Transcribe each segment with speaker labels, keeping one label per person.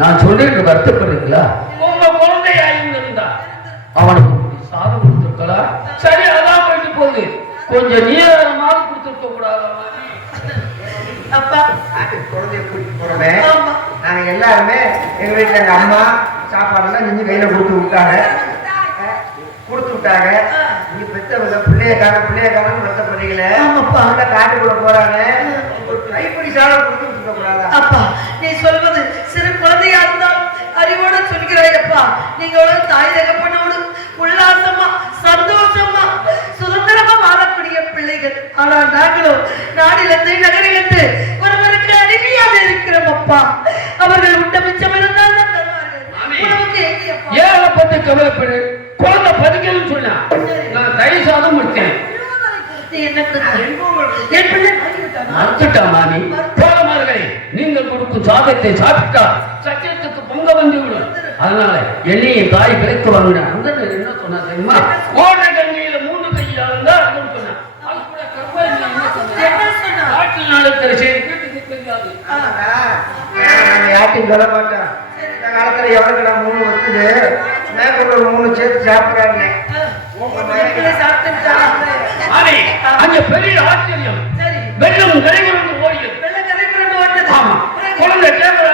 Speaker 1: நான் சொல்றேன்
Speaker 2: வருத்தப்படுறீங்களா?
Speaker 1: உங்க குழந்தை இருந்தா
Speaker 2: அவனுக்கு சாதம் கொடுத்துருக்கலாம்
Speaker 1: சரி அதான் போயிட்டு போகுது.
Speaker 2: கொஞ்சம் நீரமாவது கொடுத்துருக்க கூடாதா
Speaker 3: குழந்தைய கூட்டிட்டு
Speaker 4: ஆமா.
Speaker 3: நாங்க எல்லாருமே எங்க வீட்டுல எங்க அம்மா சாப்பாடெல்லாம் செஞ்சு கையில கொடுத்து விட்டாங்க. கொடுத்து விட்டாங்க. நீ பெத்தவங்க பிள்ளைய காண பிள்ளைய காணும் வருத்தப்படுறீங்களே காட்டுக்குள்ள போறாங்க. ஒரு கைப்பிடி சாதம் கொடுத்து கூடாதா?
Speaker 4: அப்பா நீ சொல்வது குழந்தையா அப்பா நீங்களோட தாய் தகப்பனோடு உல்லாசமா சந்தோஷமா சுதந்திரமா வாழக்கூடிய பிள்ளைகள். ஆனால் நாங்களோ நாடிலிருந்து நகரிலிருந்து ஒருவருக்கு அடிமையாக இருக்கிறோம் அப்பா அவர்கள் உண்ட மிச்சம் இருந்தால் தான் தருவார்கள்.
Speaker 1: அதை பத்தி கவலைப்படு. குழந்தை பதிக்கலன்னு சொன்னா நான் தயிர் சாதம் முடித்தேன்
Speaker 4: நீ என்ன கொடுத்த? என் பிள்ளை மாறிவிட்டானா?
Speaker 1: மறுத்துட்டா மாமி? போலமார்களே நீங்கள் கொடுக்கும் சாதத்தை சாப்பிட்டா சத்தியத்துக்கு பொங்க வந்து விடும். அதனால என்னையும் தாய் கிடைத்து வாங்கின அந்த என்ன சொன்னா தெரியுமா? ஓடுற கங்கையில மூணு கையா இருந்தா அதுன்னு சொன்னா அது கூட கர்ப்பம் இல்லை, என்ன சொன்னா? காட்டில் நாளுக்கு சரி வீட்டுக்கு தெரியாது.
Speaker 3: யார்ட்டையும் சொல்ல மாட்டோம் இந்த காலத்துல எவனுக்கு நான் மூணு வச்சுது மேற்கொள்ள மூணு சேர்த்து சாப்பிடுறாங்க
Speaker 1: அங்க பெரிய ஆச்சரியம்.
Speaker 4: சரி.
Speaker 1: வெள்ளம் கரைகுறந்து ஓடியது. குழந்தை கேமரா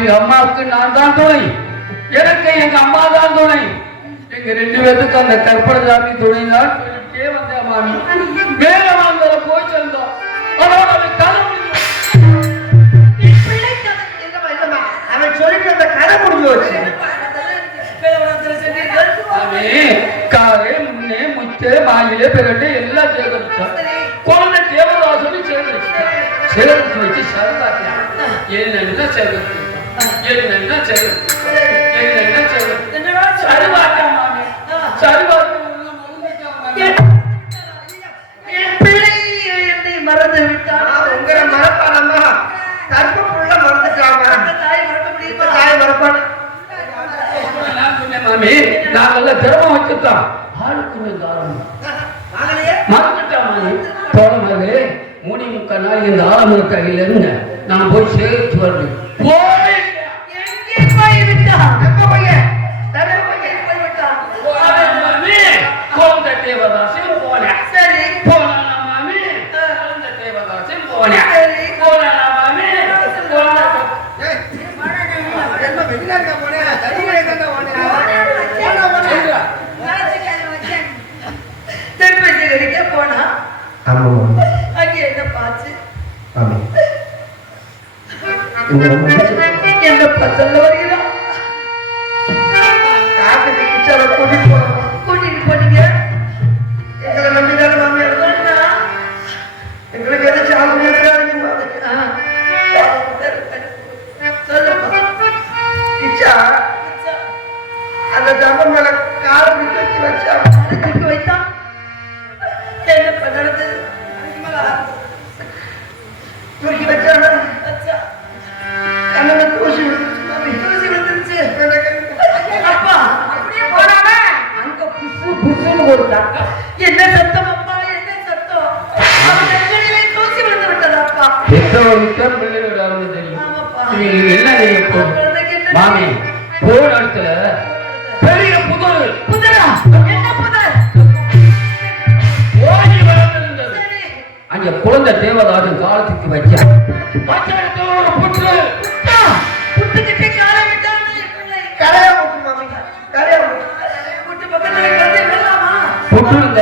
Speaker 1: எங்க அம்மாவுக்கு நான் தான் துணை. எனக்கு எங்க அம்மா தான் துணை. எங்க ரெண்டு பேத்துக்கு அந்த கற்பனை துணை தான் சொல்லிட்டே வந்தேன் மாமி. மேல வாங்கல போய் கதை
Speaker 3: இல்லம்மா, இல்லம்மா. அவன் சொல்லிட்டு அந்த கதை முடிஞ்சு வச்சு.
Speaker 1: அவன் காரே முன்னே முச்சே மாயிலே பிறகு எல்லாம் சேகரிச்சான் குழந்தை தேவதாசனு சேகரிச்சான் சேகரிச்சு வச்சு சரதாக்கியான் என்னென்ன
Speaker 4: கேட்கணும்னா சரி மறந்து விட்டான்
Speaker 3: உங்கிற மரப்பானமா தர்மம் உள்ள
Speaker 4: மறந்துட்டாமா தாய் மறக்க
Speaker 3: தாய்
Speaker 1: மறப்பான மாமி நாங்கெல்லாம் திறம வச்சுட்டோம் ஆளுக்கு
Speaker 3: மறந்துட்டா
Speaker 1: மாமி. தோழமாவே மூணி முக்கால் நாள் இந்த ஆலமரத்தை அகில இருங்க நான் போய் சேர்த்து வருவேன்
Speaker 4: போய் বাবা।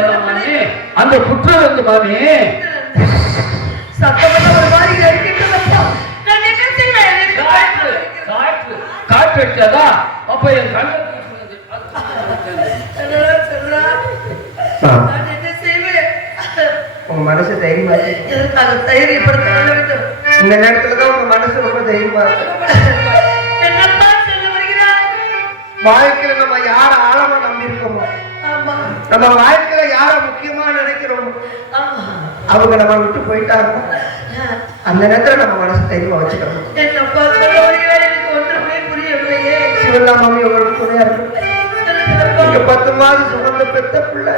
Speaker 1: மாமி.
Speaker 3: அந்த
Speaker 1: குற்றம் வந்து மாமி
Speaker 3: மனசு தைரியமா
Speaker 4: அதை
Speaker 3: இந்த நேரத்துல தான் உங்க மனசு தைரியமா வாழ்க்கையில நம்ம யார ஆழமா நம்பி இருக்கோமோ நம்ம
Speaker 4: வாழ்
Speaker 3: அவங்க நம்ம விட்டு போயிட்டா இருக்கும் அந்த நேரத்துல நம்ம மனசு தைரியமா வச்சுக்கணும். சிவன் மாமி உங்களுக்கு துணையா இருக்கும். பத்து மாதம் சுமந்த பெத்த பிள்ளை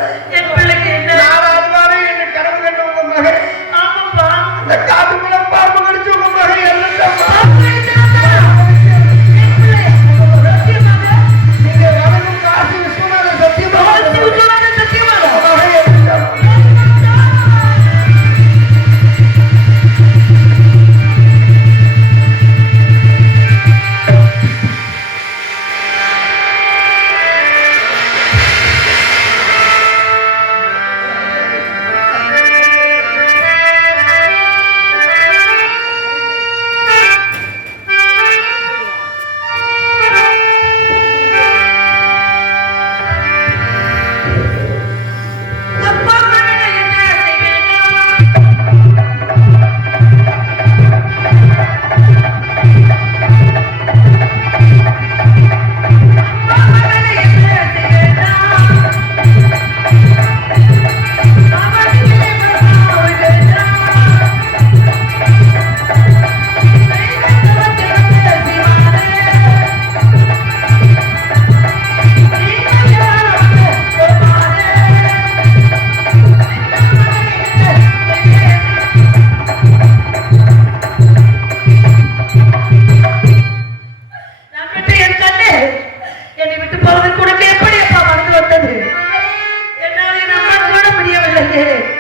Speaker 4: ter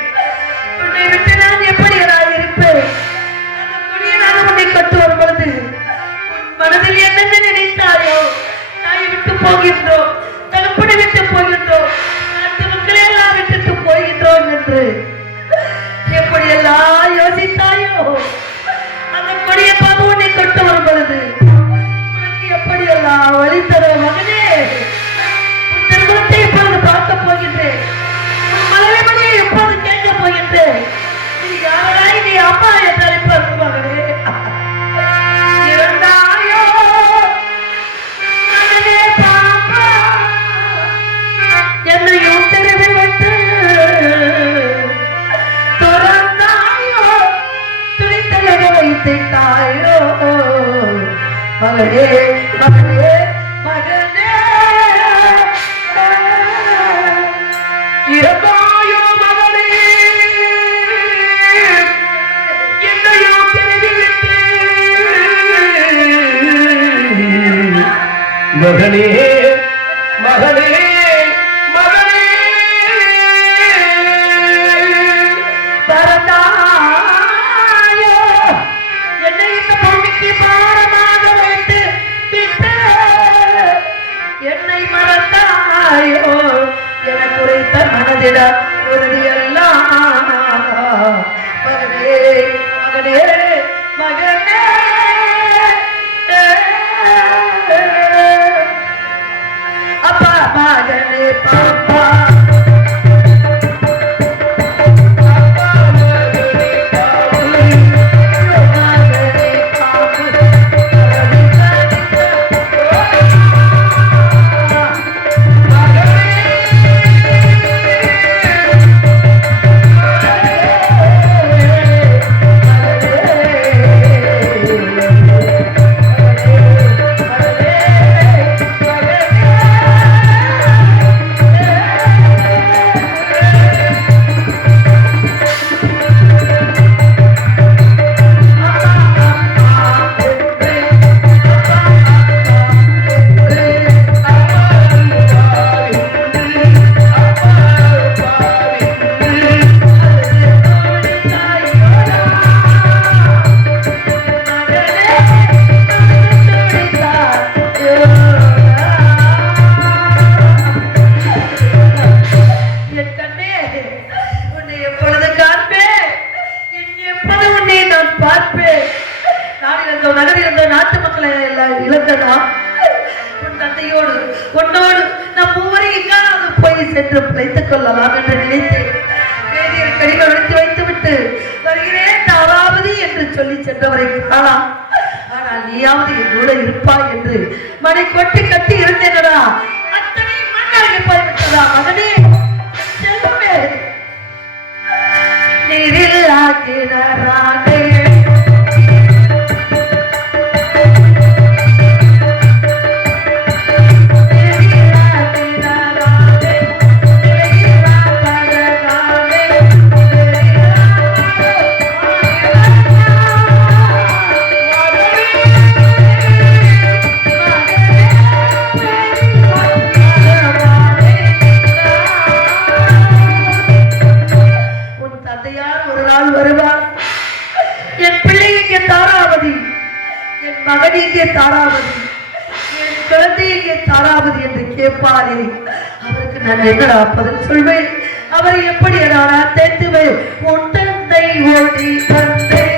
Speaker 4: வேதியர் கடிதம் வைத்துவிட்டு வருகிறேன் தாராவதி என்று சொல்லி சென்றவரை காணாம் ஆனால் நீயாவது என்னோட இருப்பாய் என்று மனை கொட்டி கட்டி இருந்தேனடா. அத்தனை மண்ணாகி போய்விட்டதா மகனே? செல்வமே. மகன் இங்கே தாராவதி என் குழந்தை இங்கே தாராவதி என்று கேட்பாரே. அவருக்கு நான் என்ன பதில் சொல்வேன்? அவரை எப்படி நான் தேத்துவேன் உன் தந்தை ஓடி வந்தேன்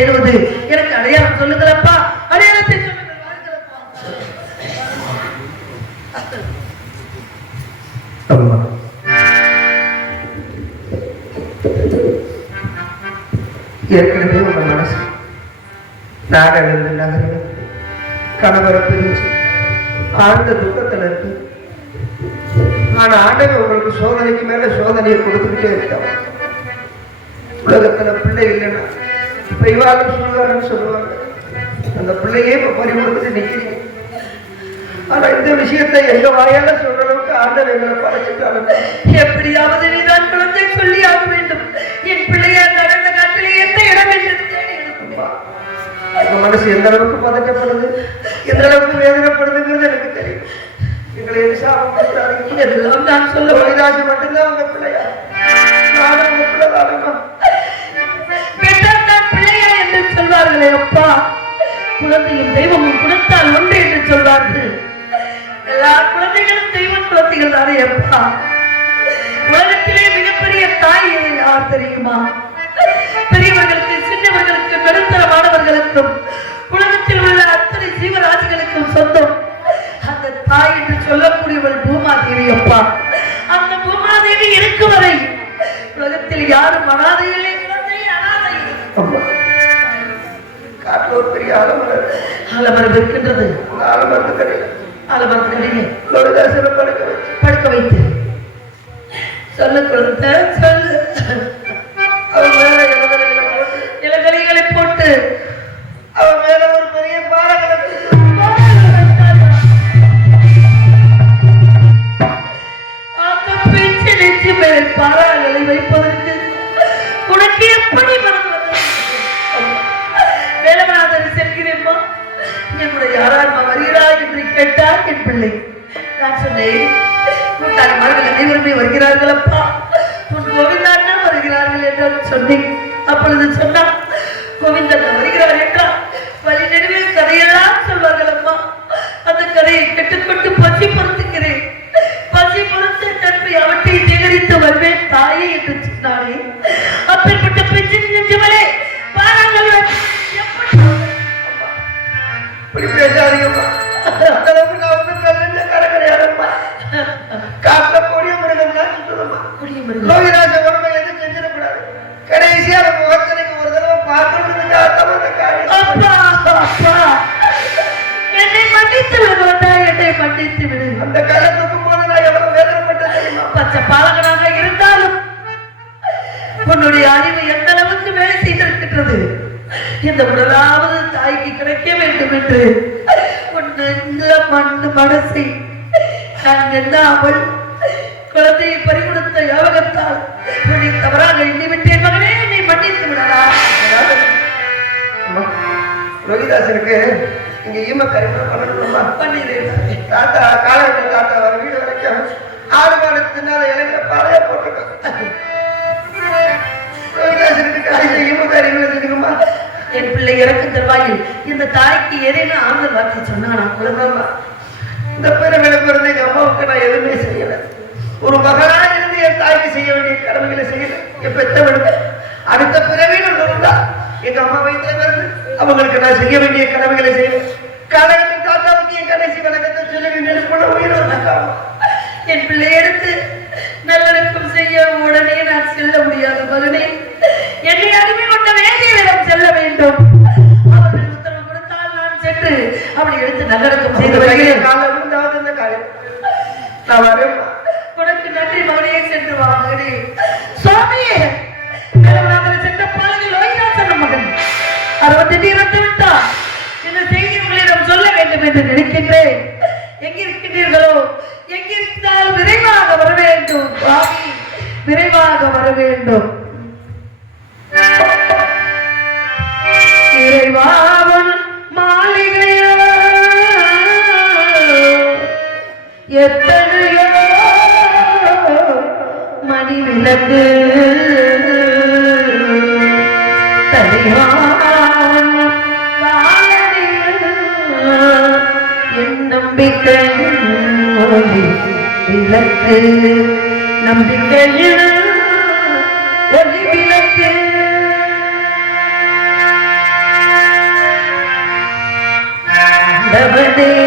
Speaker 4: தேடுவது. எனக்கு அடையாளம் சொல்லுங்களப்பா. அடையாளத்தை சொல்லுங்கள்.
Speaker 3: ஏற்கனவே உங்க மனசு நாடகம் நகரம் கணவரை பிரிஞ்சு ஆழ்ந்த துக்கத்தில் இருக்கு. ஆனா ஆண்டவர் உங்களுக்கு சோதனைக்கு மேல சோதனையை கொடுத்துக்கிட்டே இருக்கான் உலகத்துல பிள்ளை இல்லைன்னா இப்ப இவாளும் சொல்லுவாருன்னு சொல்லுவாங்க. அந்த பிள்ளையே இப்ப பறி கொடுத்துட்டு நிக்கிறீங்க ஆனா இந்த விஷயத்தை எங்க வாயால சொல்ற அளவுக்கு ஆண்டவன் எங்களை படைச்சிட்டாங்க
Speaker 4: எப்படியாவது நீதான் குழந்தை சொல்லி ஆக வேண்டும். என் பிள்ளையை அந்த அடர்ந்த காட்டிலே எந்த இடம் என்று
Speaker 3: மனசு எந்த அளவுக்கு பதட்டப்படுது? எந்த அளவுக்கு வேதனைப்படுதுங்கிறது எனக்கு தெரியும். எங்களை சாபப்படுத்தாதீங்க?
Speaker 4: எல்லாம் நான் சொல்ல
Speaker 3: வழிதாசி மட்டும்தான் உங்க பிள்ளையா? நானும் உங்க
Speaker 4: சொல்வார்களே அப்பா. குழந்தையும் தெய்வமும் குணத்தால் ஒன்று என்று சொல்வார்கள். எல்லா குழந்தைகளும் தெய்வ குழந்தைகள் தானே அப்பா. உலகத்திலே மிகப்பெரிய தாய் யார் தெரியுமா? பெரியவர்களுக்கு சின்னவர்களுக்கு நடுத்தரமானவர்கள் இருக்கின்றது
Speaker 3: படுக்க
Speaker 4: வைத்து. சொல்ல குழந்தை சொல்லு.
Speaker 3: இளங்கலிகளை போட்டு அவன் மேல ஒரு பெரிய
Speaker 4: பாரங்களை பாறாங்களை வைப்பதற்கு உனக்கு எப்படி மனம் வேலவநாதன் என்னுடைய யாராருமா வருகிறார் என்று கேட்டார் என் பிள்ளை. நான் சொன்னேன் கூட்டாளிமார்கள் அனைவருமே வருகிறார்கள் அப்பா உன் கோவிந்தாண்ணா வருகிறார்கள் என்று சொன்னேன். அப்பொழுது சொன்னான் கோவிந்தண்ணா வருகிறார் என்றால் வழி நடுவில் கதையெல்லாம் சொல்வார்கள் அம்மா அந்த கதையை கெட்டுக்கொண்டு பசி பொறுத்துக்கிறேன். பசி பொறுத்து தன்மை அவற்றை சேகரித்து வருவேன் தாயே என்று
Speaker 3: லோகிராஜ உடம்பை எதுவும் செஞ்சிடக்கூடாது. கடைசியா நம்ம ஒரு தடவை பார்க்கணுன்றதுக்காகத்தான் அந்த காரியம்
Speaker 4: அப்பா அப்பா. என்னை மன்னித்து என்னை மன்னித்து விடு.
Speaker 3: அந்த கலை தூக்கும் போது நான் எவ்வளவு வேதனைப்பட்டேன் தெரியுமா?
Speaker 4: பச்சை பாலகனாக இருந்தாலும் உன்னுடைய அறிவு எந்த அளவுக்கு வேலை செய்திருக்கின்றது? இந்த உடலாவது தாய்க்கு கிடைக்க வேண்டும் என்று உன் மண் மனசை நான் எண்ணாமல் குழந்தையை பறிகொடுத்த யோகத்தால் உன்னை தவறாக எண்ணிவிட்டேன். மகனே நீ மன்னித்து விடலா
Speaker 3: அம்மா, லோகிதாசனுக்கு இங்க ஈம கரிம பண்ணணும்மா.
Speaker 4: பண்ணிடுறேன்
Speaker 3: தாத்தா காலகட்ட தாத்தா வர வீடு வரைக்கும் போட்டுருக்கோம் லோகிதாசனுக்கு கடைசி ஈம கரிம செஞ்சுக்கம்மா
Speaker 4: என் பிள்ளை இறக்கு தருவாயில் இந்த தாய்க்கு ஏதேனும் ஆறுதல் வார்த்தை சொன்னானா?
Speaker 3: குழந்தைம்மா இந்த பிறவில பிறந்த எங்க அம்மாவுக்கு நான் எதுவுமே செய்யல. ஒரு மகனா இருந்து என் தாய்க்கு செய்ய வேண்டிய கடமைகளை செய்யல என் விடுங்க அடுத்த பிறவின்னு இருந்தா எங்க அம்மா வயிற்றுல பிறந்து அவங்களுக்கு நான் செய்ய வேண்டிய கடமைகளை செய்யல கழகத்தின் தாத்தாவுக்கு என் கடைசி வணக்கத்தை சொல்லி வந்தாங்க
Speaker 4: என் பிள்ளை எடுத்து நல்லடக்கம் செய்ய உடனே நான் செல்ல முடியாது மகனே என்னை அடிமை கொண்ட வேண்டியவரிடம் செல்ல வேண்டும். அவர்கள் உத்தரவு கொடுத்தால் நான் சென்று அவளை எடுத்து நல்லடக்கம் செய்து வருகிறேன்
Speaker 3: கால விழுந்தாவது இந்த காரியம். நான் வரேன்
Speaker 4: உனக்கு மகனே சென்று வா மகனே. சுவாமியே கடவுளாக சென்ற பாலகி லோகிதாசன் மகன். அறுபத்தெட்டு இருபத்தி never.